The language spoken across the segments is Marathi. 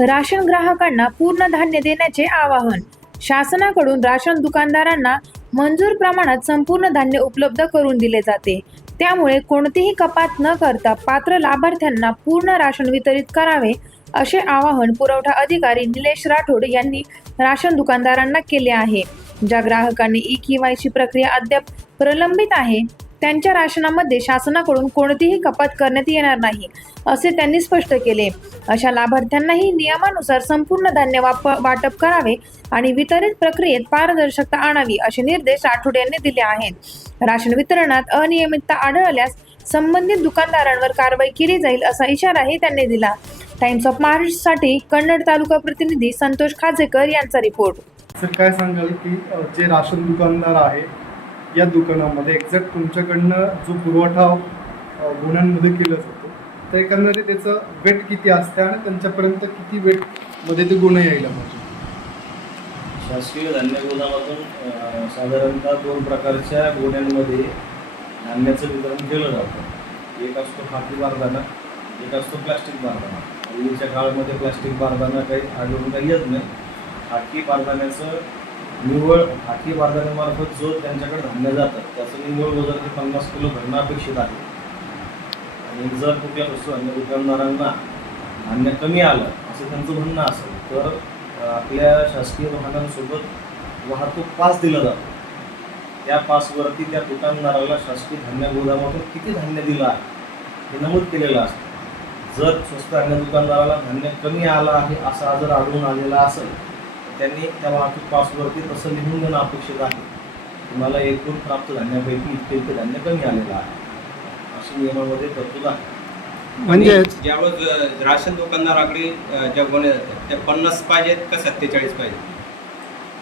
राशन ग्राहकांना पूर्ण धान्य देण्याचे आवाहन. शासनाकडून राशन दुकानदारांना मंजूर प्रमाणात संपूर्ण धान्य उपलब्ध करून दिले जाते. त्यामुळे कोणतीही कपात न करता पात्र लाभार्थ्यांना पूर्ण राशन वितरित करावे, असे आवाहन पुरवठा अधिकारी निलेश राठोड यांनी राशन दुकानदारांना केले आहे. ज्या ग्राहकांनी ई-केवायसी प्रक्रिया अद्याप प्रलंबित आहे, त्यांच्या राशनामध्ये शासनाकडून कोणतीही कपात करण्यात येणार नाही, असे त्यांनी स्पष्ट केले. अशा लाभार्थ्यांनाही नियमानुसार संपूर्ण धान्य वाटप करावे आणि वितरित प्रक्रियेत पारदर्शकता आणावी, असे निर्देश राठोड यांनी दिले आहेत. राशन वितरणात अनियमितता आढळल्यास संबंधित दुकानदारांवर कारवाई केली जाईल, असा इशाराही त्यांनी दिला. टाइम्स ऑफ महाराष्ट्रसाठी कन्नड तालुका प्रतिनिधी संतोष खाजेकर यांचा रिपोर्ट. सर, काय सांगाल की जे राशन दुकानदार आहे या दुकानामध्ये एक्झॅक्ट तुमच्याकडनं जो पुरवठा गुन्ह्यांमध्ये केला जातो, तर एकंदरीत त्याचं वेट किती असते आणि त्यांच्यापर्यंत किती वेटमध्ये ते गुन्हे यायला पाहिजे? शासकीय धान्य गोदामातून साधारणतः 2 प्रकारच्या गोण्यांमध्ये धान्याचं वितरण केलं जातं. एक असतो खाकी बारदाना, एक असतो प्लास्टिक बारदाना. हल्लीच्या काळामध्ये प्लास्टिक बारदाना काही आढळून काही येत नाही. खाकी बारदाण्याचं निव्वळ खाकी बारदाण्यामार्फत जो त्यांच्याकडे धान्य जातं त्याचं निव्वळ वजन हे 50 किलो भरणं अपेक्षित आहे. आणि जर कुठल्या वस्तू धान्य दुकानदारांना धान्य कमी आलं असं त्यांचं म्हणणं असेल तर आपल्या शासकीय वाहनांसोबत वाहतूक पास दिला जातो. त्या पासवरती त्या दुकानदाराला शासकीय धान्य गोदामातून किती धान्य दिलं आहे हे नमूद केलेलं असतं. जर स्वस्त धान्य दुकानदाराला धान्य कमी आलं आहे असा जर आढळून आलेला असेल तर त्यांनी त्या वाहतूक पासवरती तसं लिहून देणं अपेक्षित आहे. तुम्हाला एकूण प्राप्त धान्यापैकी इतके धान्य कमी आलेलं आहे अशी नियमामध्ये तरतूद आहे. म्हणजे ज्यावेळेस राशन दुकानदाराकडे ज्या गोण्या जातात त्या 50 पाहिजेत का 47 पाहिजे?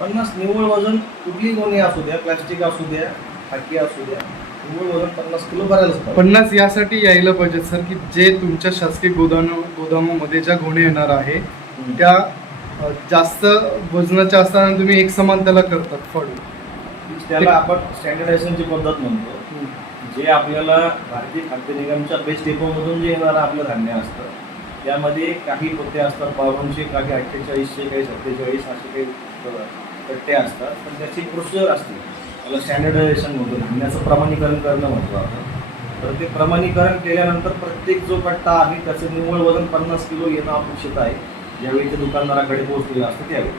50 निव्वळ वजन कुठली गोणी असू द्या, प्लास्टिक असू द्या, खाकी असू द्या, निव्वळ वजन 50 किलो भरायलाच पाहिजे. 50 यासाठी यायला पाहिजे सर की जे तुमच्या शासकीय गोदामामध्ये ज्या गोणे येणार आहे त्या जास्त वजनाच्या असताना तुम्ही एक समान त्याला करतात फळू. त्याला आपण स्टँडर्डायझेशनची पद्धत म्हणतो. जे आपल्याला भारतीय खाद्य निगमच्या बेस्ट डेपोमधून जे येणारं आपलं धान्य असतं त्यामध्ये काही पोते असतात 5200, काही 4800, काही 47 असे काही कट्टे असतात. पण त्याची प्रोसिजर असते, त्याला स्टँडर्डायझेशन म्हणतो. धान्याचं प्रमाणीकरण करणं म्हणतो आपण. तर ते प्रमाणीकरण केल्यानंतर प्रत्येक जो कट्टा आहे त्याचं निव्वळ वजन 50 किलो येणं अपेक्षित आहे ज्यावेळी ते दुकानदाराकडे पोहोचलेलं असतं त्यावेळी.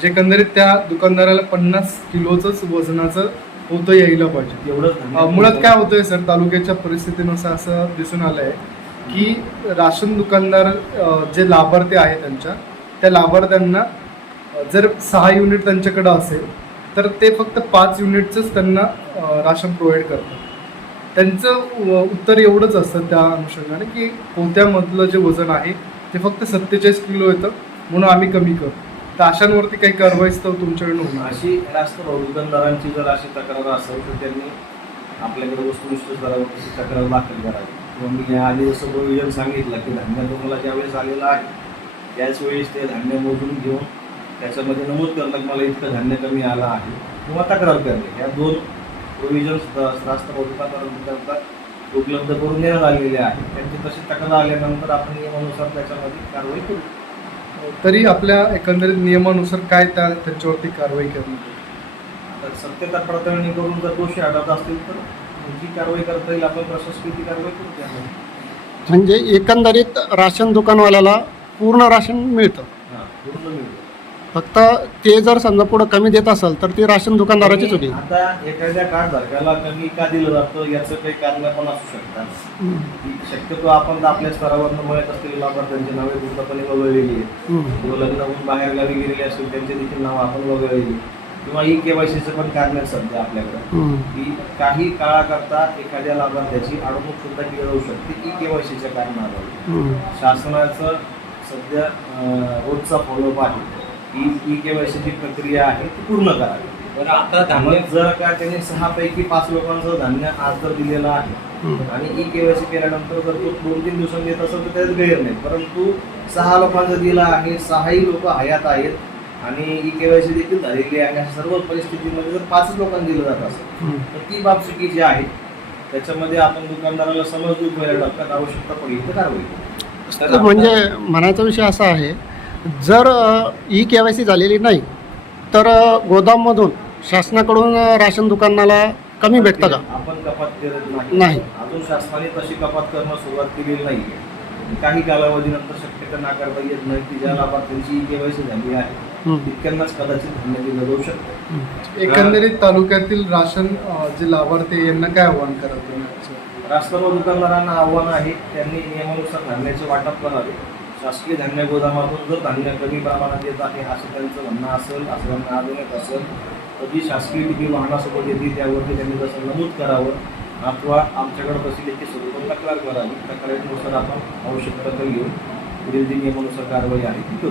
जे एकंदरीत त्या दुकानदाराला 50 किलोचंच वजनाचं होतं यायला पाहिजे. एवढंच मुळात काय होतंय सर, तालुक्याच्या परिस्थितीनुसार असं दिसून आलं आहे की राशन दुकानदार जे लाभार्थी आहे त्या लाभार्थ्यांना जर 6 युनिट त्यांच्याकडं असेल तर ते फक्त 5 युनिटचंच त्यांना राशन प्रोव्हाइड करतात. त्यांचं उत्तर एवढंच असतं त्या अनुषंगाने की पोत्यामधलं जे वजन आहे ते फक्त 47 किलो येतं म्हणून आम्ही कमी करतो. तर अशांवरती काही कारवाई तर तुमच्याकडून होणार? अशी रास्त दुकानदारांची जर अशी तक्रार असेल तर त्यांनी आपल्याकडे वस्तुनिष्ठ स्तरावरती तक्रार दाखल करावी. किंवा मी आधी जसं प्रोव्हिजन सांगितलं की धान्य तुम्हाला ज्यावेळेस आलेलं आहे त्याच वेळेस ते धान्य मोजून घेऊन त्याच्यामध्ये नमूद करणं की मला इतकं धान्य कमी आलं आहे किंवा तक्रार करणे, ह्या 2 प्रोव्हिजन्स रास्त दुकानदारांकरता उपलब्ध करून देण्यात आलेले आहेत. त्यांची तशी तक्रार आल्यानंतर आपण नियमानुसार त्याच्यामध्ये कारवाई करू. तरी आपल्या एकंदरीत नियमानुसार काय त्यांच्यावरती कारवाई करण्यात येईल? तर सत्यता पडताळणी करून जर दोषी आढळत असतील तर जी कारवाई करता येईल आपण प्रशासकीय ती कारवाई करू. त्यामध्ये म्हणजे एकंदरीत राशन दुकानवाल्याला पूर्ण राशन मिळतं. पूर्ण मिळतं. फक्त ते जर समजा पुढं कमी देत असेल तर ते राशन दुकानदाराची चुकी. आता एखाद्या कार्डधारकाला कमी का दिलं जातं याचं काही कारण पण असू शकतात. शक्यतो आपण आपल्या स्तरावरनं मिळत असलेले लाभार्थ्यांची नावे पूर्णपणे वगळलेली आहेत. किंवा लग्न होऊन बाहेर गावी गेलेले असतील त्यांचे देखील नावं आपण वगळलेली. किंवा ई-केवायसीचं पण कारण आहे सध्या आपल्याकडं की काही काळाकरता एखाद्या लाभार्थ्याची अडवणूक सुद्धा केली जाऊ शकते ई-केवायसीच्या कारणावर. शासनाचं सध्या रोजचा फॉलोअप आहे की ई-केवायसीची प्रक्रिया आहे ती पूर्ण करावी. बरं, आता धान्य जर का त्यांनी 6 पैकी 5 लोकांचं धान्य आज जर दिलेलं आहे आणि ई-केवायसी केल्यानंतर जर तो 2-3 दिवसांनी देत असेल तर त्यात गैर नाही. परंतु 6 लोकांचं दिलं आहे, 6ही लोक हयात आहेत आणि ई-केवायसी देखील झालेली आहे. अशा सर्व परिस्थितीमध्ये जर 5 लोकांना दिलं जात असेल तर ती बाब चुकीची आहे. त्याच्यामध्ये आपण दुकानदाराला समजून पहिल्या टप्प्यात आवश्यकता पडली तर कारवाई करू. म्हणजे म्हणायचा विषय असा आहे, जर ई-KYC झालेली नाही तर गोदाममधून शासनाकडून राशन दुकानाला कमी भेटतं का? आपण कपात करत नाही. अजून शासनाने तशी कपात करणं सुरुवात केलेली नाही. काही कालावधीनंतर शक्यता नाकारता येत नाही की ज्या लाभार्थ्यांची ई-KYC झाली आहे तितक्यांनाच कदाचित धान्य दिलं जाऊ शकतं. एकंदरीत तालुक्यातील राशन जे लाभार्थी आहे, यांना काय आव्हान कराल तुम्ही? रास्ता व दुकानदारांना आव्हान आहे, त्यांनी नियमानुसार धान्याचे वाटप करावे. शासकीय धान्य गोदामातून जर धान्य कमी प्रमाणात येत आहे असं त्यांचं म्हणणं असेल, असं त्यांना आढळत असेल तर जी शासकीय टिकी वाहनासोबत येते त्यावरती त्यांनी तसं नमूद करावं अथवा आमच्याकडे बसलेली स्वरूपात तक्रार करावी. तक्रारीनुसार आपण आवश्यक दखल घेऊन पुढील जी नियमानुसार कारवाई आहे ती करू.